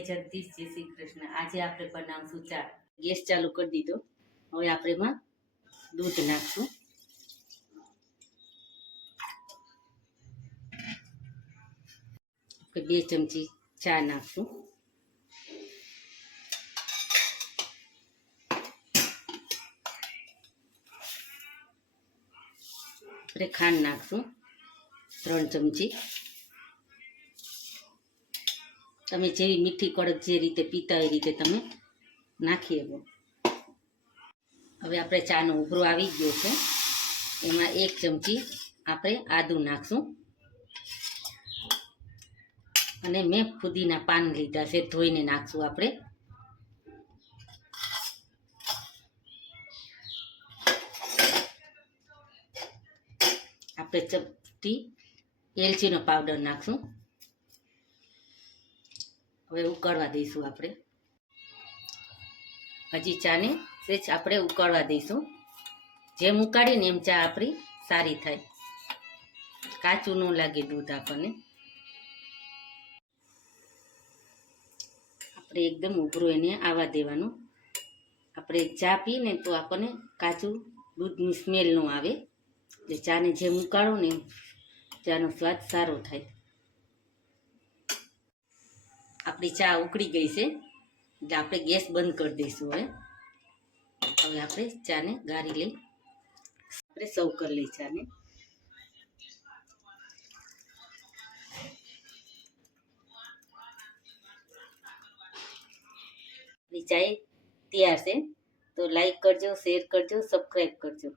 જગદીશ, જય શ્રી કૃષ્ણ. આજે આપણે બનાવશું ચા ગેસ ચાલુ કરી દીધો. હવે આપણે એમાં દૂધ નાખશું. બે ચમચી ચા નાખશું. આપણે ખાંડ નાખશું. ત્રણ ચમચી તમે જેવી મીઠી કડક જે રીતે પીતા એ રીતે તમે નાખી શકો. હવે આપણે ચાનો ઉભરો આવી ગયો છે. એમાં એક ચમચી આપણે આદું નાખશું. અને મેં ફુદીના પાન લીધા છે, ધોઈને નાખશું આપણે. આપણે ચપટી એલચીનો પાવડર નાખશું. હવે ઉકળવા દઈશું આપણે. હજી ચાને સેજ આપણે ઉકળવા દઈશું. જેમ ઉકાળીએ ને એમ ચા આપણી સારી થાય. કાચું ન લાગે દૂધ આપણને. આપણે એકદમ ઉભરું એને આવવા દેવાનું. આપણે ચા પીએને તો આપણને કાચું દૂધની સ્મેલ ન આવે. એટલે ચાને જેમ ઉકાળો ને ચાનો સ્વાદ સારો થાય. આપણી ચા ઉકળી ગઈ છે. એટલે આપણે ગેસ બંધ કરી દઈશું હવે. હવે આપણે ચાને ગાળી લઈ આપણે સર્વ કરી લઈ ચાને. ચાય તૈયાર છે. તો લાઈક કરજો શેર કરજો સબસ્ક્રાઈબ કરજો.